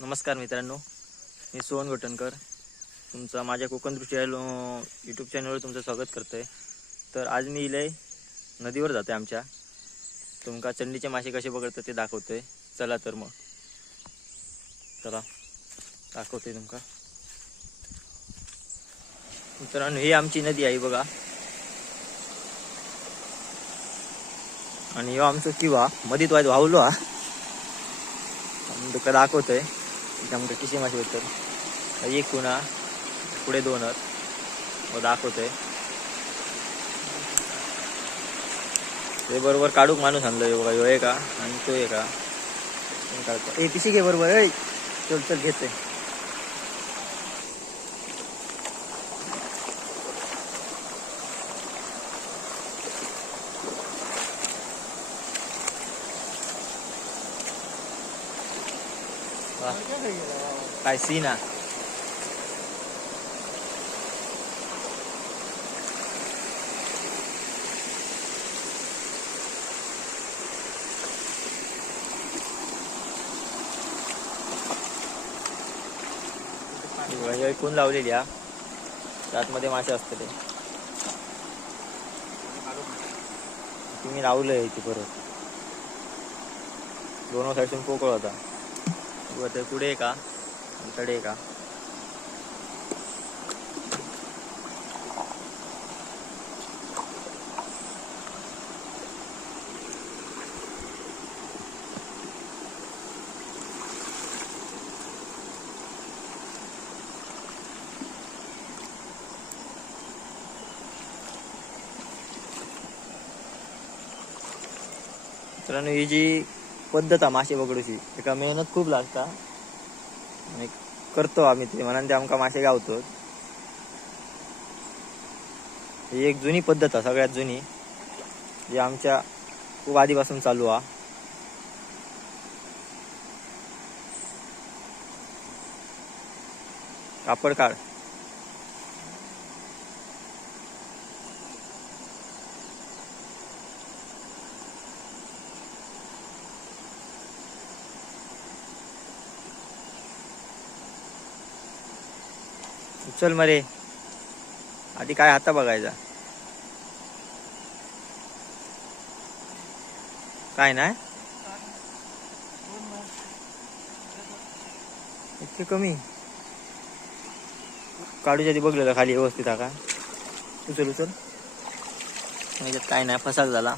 नमस्कार मित्रांनो, मी सोहन गोटनकर तुमचा माझ्या कोकण दृष्टी यूट्यूब चॅनलवर तुमचं स्वागत करतोय। तर आज मी इले नदीवर जाते आमच्या तुमका चंडीचे मासे कसे पकडतात ते दाखवतोय। चला तर मग चला दाखवतोय तुमका। मित्रांनो, ही आमची नदी आहे बघा, आणि ह्यो आमचं किवा मधीत वाहलो हा तुका दाखवतोय। त्यामुळे किती मासे भेटतात, एक कुणा पुढे दोनच व दाखवतोय। ते बरोबर काढूक माणूस आणलोय बघा, ह्यो आहे का आणि तो आहे का काढतो। ए पिशी घे बरोबर, ए चल चल घेते। काय सीन हा। कोण लावलेली हा, त्यातमध्ये मासे असतले तुम्ही लावलंय ती परत दोनों साईडून पोकळ होता। ते पुढे का कडे का मित्रांनो, ही जी पद्धत आहे मासे पकडूची, एका मेहनत खूप लागता आणि करतो आम्ही ते म्हणून ते आमका मासे गावतो। ही एक जुनी पद्धत आहे, सगळ्यात जुनी, जी आमच्या खूप आधीपासून चालू आहे। कापड काढ। उचल मरे, आधी काय हाता बघायचा, काय नाही इतके कमी काढूच्या आधी बघलेलं खाली व्यवस्थित हा का। उचल उचल, याच्यात काय नाही, फसाक झाला।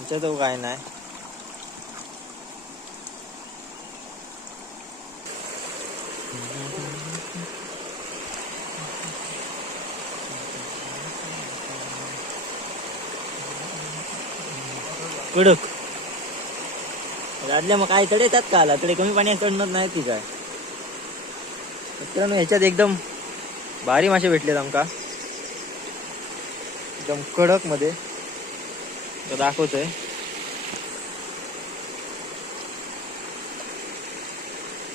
याच्यात काय नाही, कडक राधल्या। मग काय तडे येतात का आला तडे कमी पाणी चढणार नाही ती काय। मित्रांनो, ह्याच्यात एकदम भारी मासे भेटलेत आमका, एकदम कडक मध्ये दाखवतोय।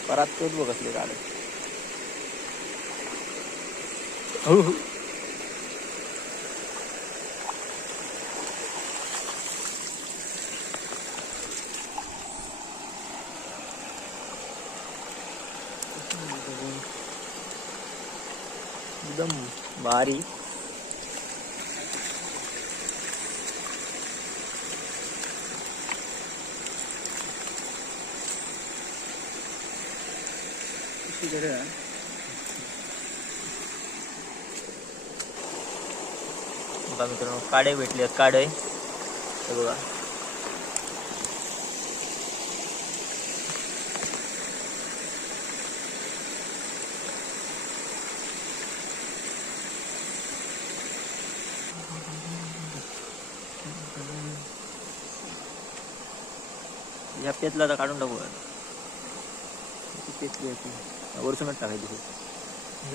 परात तोच बघ असले काढ। हो हो, एकदम भारी। बघा मित्रांनो, काडे भेटले, काडे बघा। या पेतला तर काढून टाकू, पेतली होती वरसूनच टाकायची,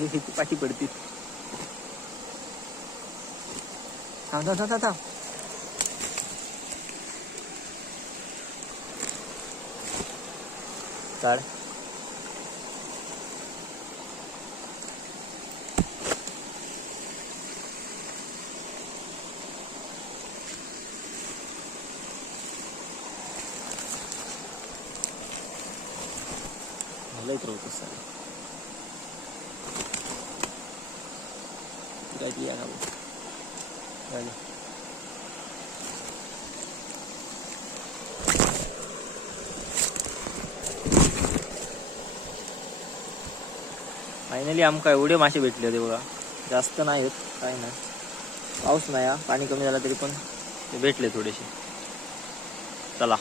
ही पाठी पडती। थांब थांब थांब थांब, काढ. लई होतं सर काय ती या ना फायनली आमका एवढे मासे भेटले होते बघा. जास्त नाही आहेत, काही नाही. पाऊस नाही, पाणी कमी झाला तरी पण ते भेटले थोडेसे. चला.